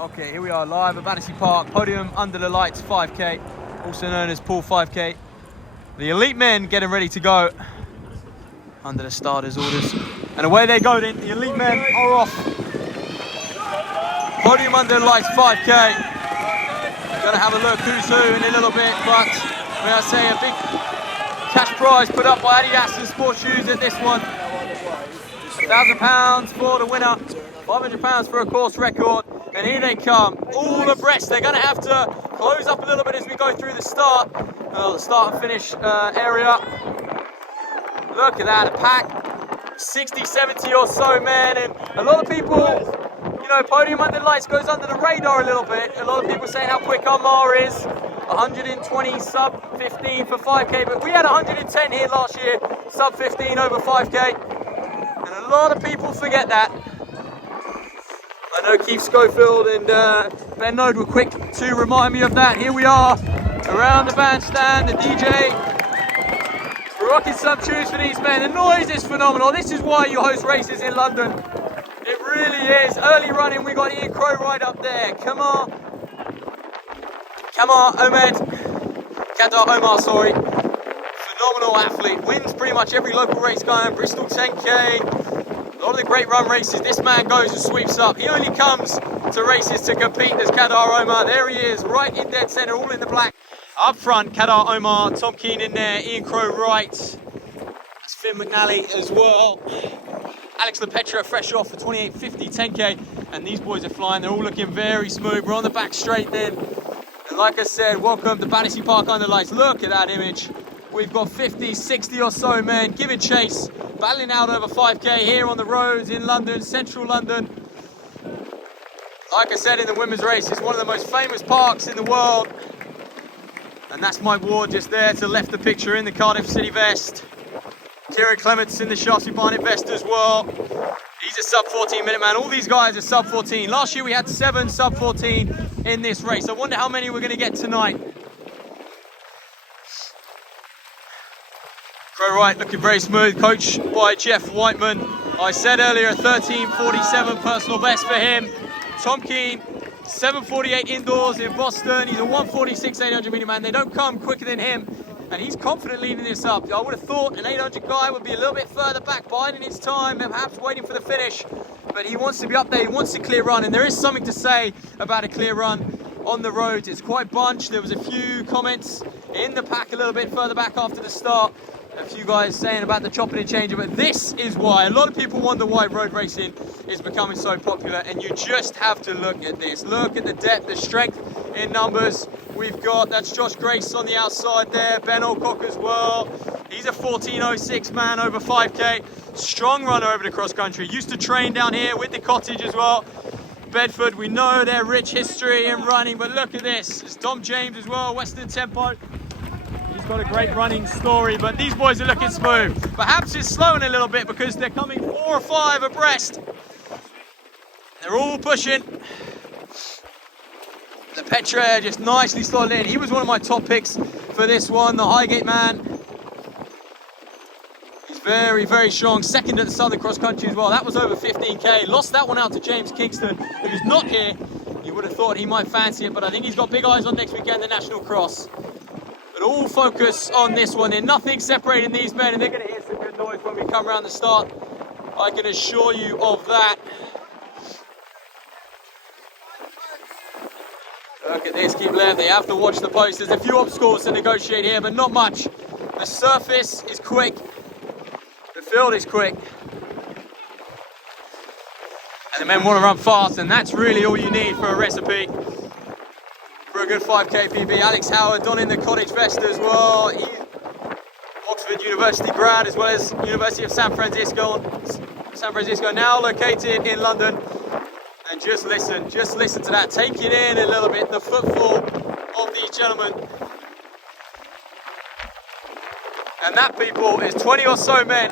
Okay, here we are live at Battersea Park, Podium Under the Lights 5K, also known as PUL5K. The elite men getting ready to go under the starters' orders. And away they go then, the elite men are off. Podium Under the Lights 5K. Gonna have a look who's who in a little bit, but may I say a big cash prize put up by Adidas and sports shoes at this one. £1,000 for the winner, £500 for a course record. And here they come, all abreast. They're going to have to close up a little bit as we go through the start and finish area. Look at that, a pack, 60, 70 or so men. And a lot of people, you know, Podium Under the Lights goes under the radar a little bit. A lot of people saying how quick Omar is, 120 sub 15 for 5K. But we had 110 here last year, sub 15 over 5K. And a lot of people forget that. I know Keith Schofield and Ben Node were quick to remind me of that. Here we are around the bandstand, the DJ rocking some tunes for these men. The noise is phenomenal. This is why you host races in London. It really is. Early running, we got Ian Crow right up there. Kamar Omar, sorry. Phenomenal athlete. Wins pretty much every local race going. Bristol 10K. A lot of the great run races, this man goes and sweeps up. He only comes to races to compete. There's Kadar Omar. There he is, right in dead centre, all in the black. Up front, Kadar Omar, Tom Keane in there, Ian Crow right. That's Finn McNally as well. Alex LePetra fresh off for 28.50 10K. And these boys are flying. They're all looking very smooth. We're on the back straight then. And like I said, welcome to Battersea Park Under Lights. Look at that image. We've got 50, 60 or so men giving chase, battling out over 5K here on the roads in London, central London. Like I said in the women's race, it's one of the most famous parks in the world. And that's Mike Ward just there to left the picture in the Cardiff City vest. Kieran Clements in the Shaftesbury Barnet vest as well. He's a sub 14 minute man. All these guys are sub 14. Last year we had 7 sub 14 in this race. I wonder how many we're going to get tonight. Crow right, looking very smooth, coached by Jeff Whiteman. I said earlier, a 13:47 personal best for him. Tom Keane, 7:48 indoors in Boston. He's a 1:46 800 meter man. They don't come quicker than him, and he's confident leading this up. I would have thought an 800 guy would be a little bit further back, biding his time, and perhaps waiting for the finish. But he wants to be up there, he wants a clear run, and there is something to say about a clear run on the roads. It's quite bunched. There was a few comments in the pack a little bit further back after the start. A few guys saying about the chopping and changing, but this is why. A lot of people wonder why road racing is becoming so popular, and you just have to look at this. Look at the depth, the strength in numbers. We've got, that's Josh Grace on the outside there, Ben Alcock as well. He's a 14:06 man over 5K. Strong runner over the cross country. Used to train down here with the cottage as well. Bedford, we know their rich history in running, but look at this. It's Dom James as well, Western Tempo. Got a great running story, but these boys are looking smooth. Perhaps it's slowing a little bit because they're coming 4 or 5 abreast. They're all pushing. The Petra just nicely slotted in. He was one of my top picks for this one, the Highgate man. He's very, very strong. Second at the Southern Cross Country as well. That was over 15K. Lost that one out to James Kingston, who's not here. You would have thought he might fancy it, but I think he's got big eyes on next weekend, the National Cross. All focus on this one. There's nothing separating these men, and they're going to hear some good noise when we come around the start. I can assure you of that. Look at this, keep left. They have to watch the post. There's a few obstacles to negotiate here, but not much. The surface is quick. The field is quick. And the men want to run fast, and that's really all you need for a recipe. For a good 5K PB. Alex Howard donning the cottage vest as well. He's Oxford University grad as well as University of San Francisco, now located in London. And just listen to that. Take it in a little bit, the footfall of these gentlemen. And that, people, is 20 or so men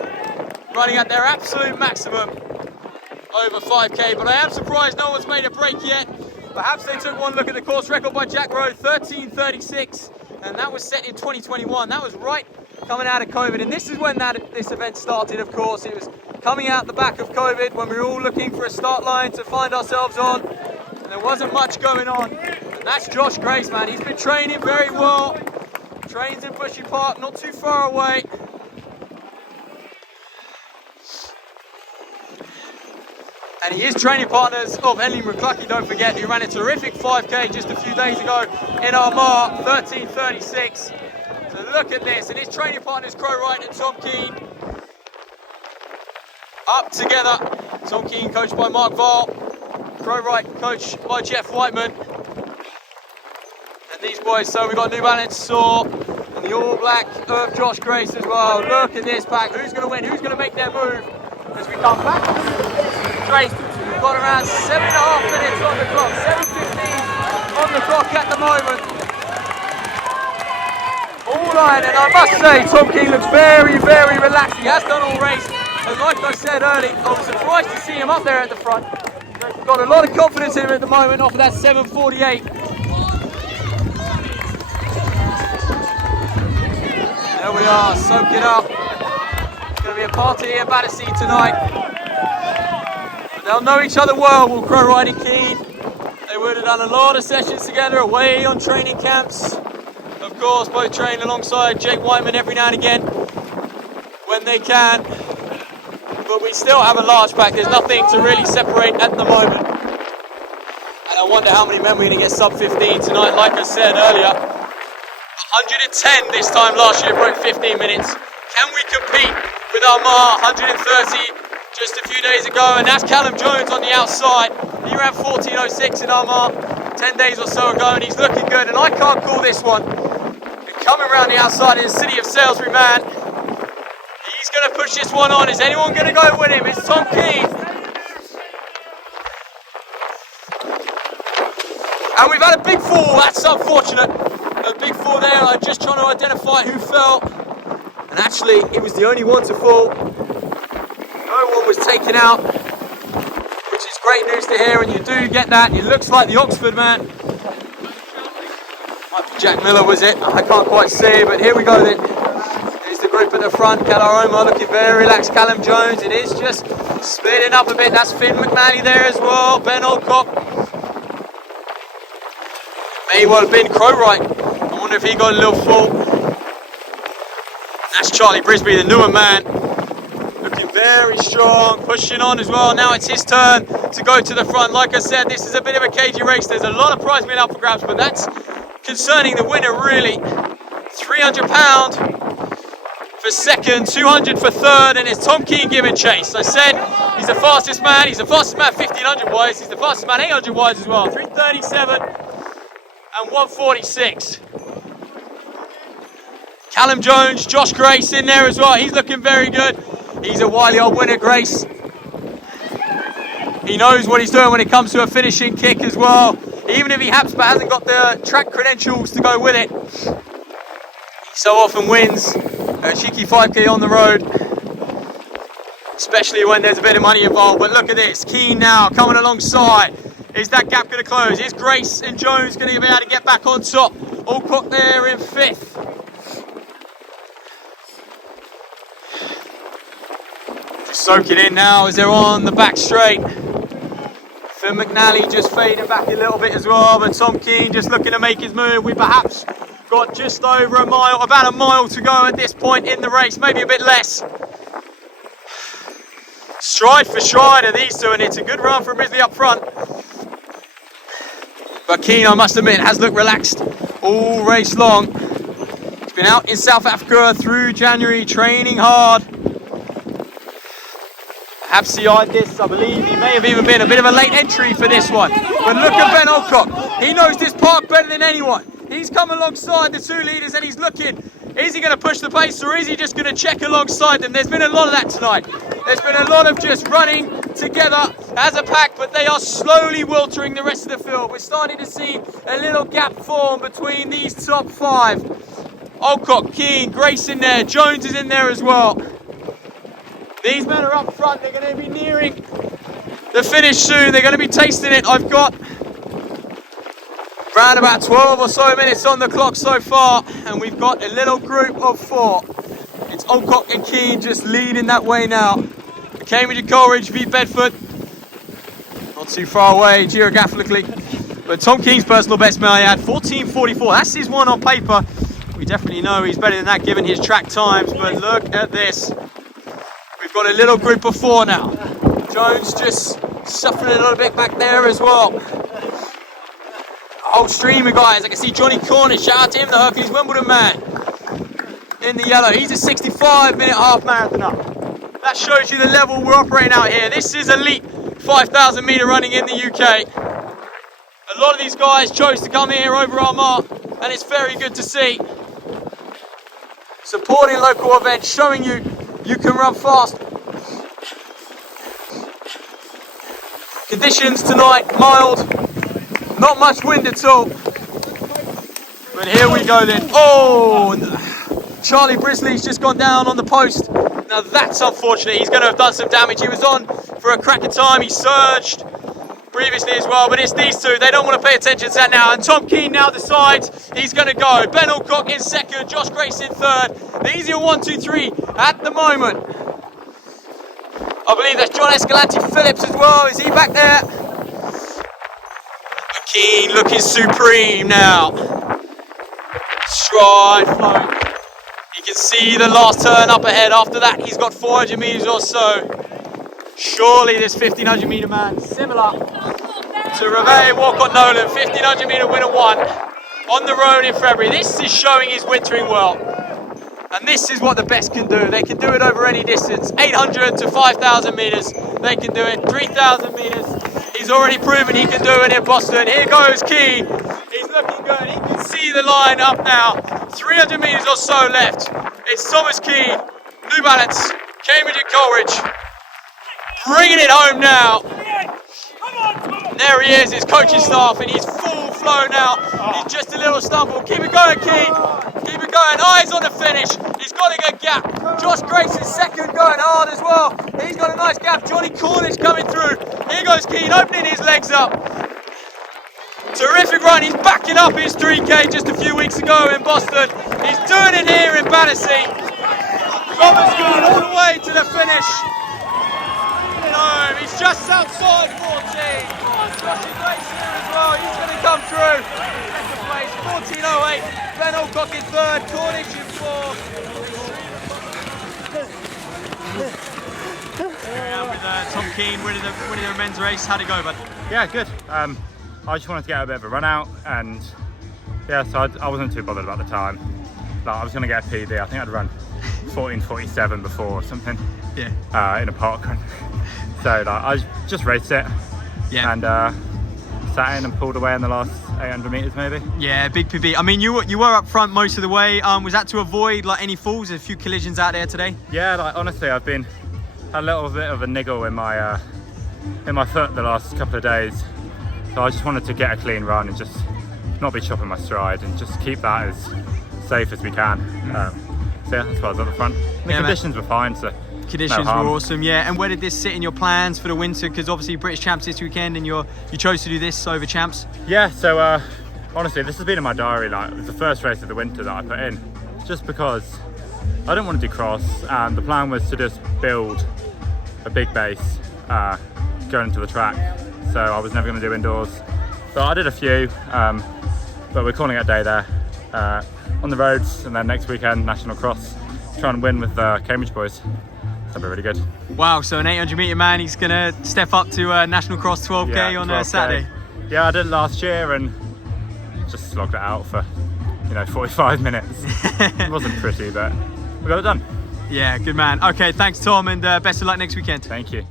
running at their absolute maximum over 5K. But I am surprised no one's made a break yet. Perhaps they took one look at the course record by Jack Rowe, 13:36, and that was set in 2021. That was right coming out of COVID, and this is when this event started, of course. It was coming out the back of COVID when we were all looking for a start line to find ourselves on. and there wasn't much going on. And that's Josh Grace, man. He's been training very well. Trains in Bushy Park, not too far away. And he is training partners of Henley McCluskey, don't forget, who ran a terrific 5K just a few days ago in Armagh, 13:36. So look at this, and his training partners, Crow Wright and Tom Keane. Up together, Tom Keane coached by Mark Vahl, Crow Wright coached by Jeff Whiteman. And these boys, so we've got New Balance Saw, and the All Black of Josh Grace as well. Look at this pack, who's going to win, who's going to make their move as we come back. Grace, we've got around 7.5 minutes on the clock, 7:15 on the clock at the moment. All line, and I must say, Tom Keane looks very, very relaxed. He has done all race, and like I said earlier, I was surprised to see him up there at the front. He's got a lot of confidence in him at the moment off of that 7:48. There we are, soak it up. It's going to be a party at Battersea tonight. But they'll know each other well, will Crow Wright and Keane. They would have done a lot of sessions together away on training camps. Of course, both train alongside Jake Whiteman every now and again when they can. But we still have a large pack. There's nothing to really separate at the moment. And I wonder how many men we're going to get sub 15 tonight. Like I said earlier, 110 this time last year, broke 15 minutes. Can we compete with Armagh 130 just a few days ago? And that's Callum Jones on the outside. He ran 14:06 in Armagh 10 days or so ago, and he's looking good. And I can't call this one. And coming around the outside in the City of Salisbury, man. He's going to push this one on. Is anyone going to go with him? It's Tom Keane. And we've had a big fall. That's unfortunate. A big fall there. I'm just trying to identify who fell. And actually, it was the only one to fall. No one was taken out, which is great news to hear. And you do get that. It looks like the Oxford man. Might be Jack Miller, was it? I can't quite see, but here we go then. The group at the front, Calaroma looking very relaxed, Callum Jones, it is just splitting up a bit, that's Finn McNally there as well, Ben Alcock. May well have been Crow Wright, I wonder if he got a little full. That's Charlie Brisby, the newer man, looking very strong, pushing on as well. Now it's his turn to go to the front. Like I said, this is a bit of a cagey race, there's a lot of prize money up for grabs, but that's concerning the winner really. £300 for second, 200 for third, and it's Tom Keane giving chase. I said he's the fastest man 1500 wise, he's the fastest man 800 wise as well, 3:37 and 1:46. Callum Jones, Josh Grace in there as well, he's looking very good. He's a wily old winner, Grace. He knows what he's doing when it comes to a finishing kick as well, even if he hasn't got the track credentials to go with it. He so often wins a cheeky 5K on the road, especially when there's a bit of money involved. But look at this, Keane now coming alongside. Is that gap going to close? Is Grace and Jones going to be able to get back on top? Alcock there in 5th. Just soak it in now as they're on the back straight. Finn McNally just fading back a little bit as well, but Tom Keane just looking to make his move. We perhaps got just over a mile, about a mile to go at this point in the race, maybe a bit less. Stride for stride are these two, and it's a good run from Risley up front. But Keane, I must admit, has looked relaxed all race long. He's been out in South Africa through January, training hard. Perhaps he eyed this, I believe he may have even been a bit of a late entry for this one. But look at Ben Alcock, he knows this park better than anyone. He's come alongside the two leaders and he's looking, is he going to push the pace or is he just going to check alongside them? There's been a lot of that tonight. There's been a lot of just running together as a pack, but they are slowly wiltering the rest of the field. We're starting to see a little gap form between these top 5. Alcock, Keane, Grace in there, Jones is in there as well. These men are up front, they're going to be nearing the finish soon, they're going to be tasting it. I've got around about 12 or so minutes on the clock so far, and we've got a little group of 4. It's Alcock and Keane just leading that way now. The Cambridge and Coleridge v Bedford. Not too far away geographically. But Tom Keen's personal best, may I add, 14:44. That's his one on paper. We definitely know he's better than that given his track times. But look at this. We've got a little group of 4 now. Jones just suffering a little bit back there as well. A whole stream of guys. I can see Johnny Cornish. Shout out to him, the Hercules Wimbledon man. In the yellow. He's a 65-minute half marathoner. That shows you the level we're operating out here. This is elite 5,000 metre running in the UK. A lot of these guys chose to come here over our mark, and it's very good to see. Supporting local events, showing you can run fast. Conditions tonight, mild, not much wind at all. But here we go then. Oh, Charlie Brisley's just gone down on the post. Now that's unfortunate, he's going to have done some damage. He was on for a crack of time, he surged previously as well, but it's these two, they don't want to pay attention to that now. And Tom Keen now decides he's going to go. Ben Alcock in second, Josh Grace in third. The easier 1, 2, 3 at the moment. I believe that's John Escalante Phillips as well. Is he back there? Keen looking supreme now. Stride flowing. You can see the last turn up ahead. After that, he's got 400 metres or so. Surely this 1500 metre man, similar to Reve Walcott Nolan, 1500 metre winner 1 on the road in February. This is showing he's wintering well. And this is what the best can do. They can do it over any distance. 800 to 5,000 metres, they can do it. 3,000 metres, he's already proven he can do it in Boston. Here goes Keen. He's looking good. He can see the line up now. 300 metres or so left. It's Thomas Keen, New Balance, Cambridge and Coleridge. Bringing it home now. There he is, his coaching staff, and he's full flow now. He's just a little stumble. Keep it going, Keen. Keep it going. Eyes on the finish. He's got a good gap. Josh Grace is second, going hard as well. He's got a nice gap. Johnny Cornish coming through. Here goes Keen, opening his legs up. Terrific run. He's backing up his 3K just a few weeks ago in Boston. He's doing it here in Battersea. Thomas Keen all the way to the finish. No, he's just outside 14. Josh Grace here as well. He's going to come through. Second place, 14:08. Ben Alcock in third. Cornish in fourth. Here we are with Tom Keen winning the men's race. How'd it go, bud? Yeah, good. I just wanted to get a bit of a run out, and yeah, so I wasn't too bothered about the time. Like, I was going to get a PB. I think I'd run 14:47 before or something. Yeah. In a park run. So like, I just raced it. Yeah. And sat in and pulled away in the last 800 metres maybe. Yeah, big PB. I mean, you were up front most of the way. Was that to avoid like any falls? A few collisions out there today? Yeah, like honestly, I've had a little bit of a niggle in my foot the last couple of days. So I just wanted to get a clean run and just not be chopping my stride and just keep that as safe as we can. So yeah, that's why I was at the front. The conditions were fine, so conditions were awesome, yeah. And where did this sit in your plans for the winter? Because obviously British Champs this weekend, and you chose to do this over Champs. Yeah, so honestly, this has been in my diary. Like, it was the first race of the winter that I put in, just because I didn't want to do cross, and the plan was to just build a big base going into the track. So I was never going to do indoors. So I did a few, but we're calling it a day there on the roads, and then next weekend National Cross, try and win with the Cambridge boys. That'll be really good. Wow, so an 800 metre man, he's going to step up to National Cross 12K on 12K. Saturday. Yeah, I did it last year and just slogged it out for 45 minutes. It wasn't pretty, but we got it done. Yeah, good man. Okay, thanks Tom, and best of luck next weekend. Thank you.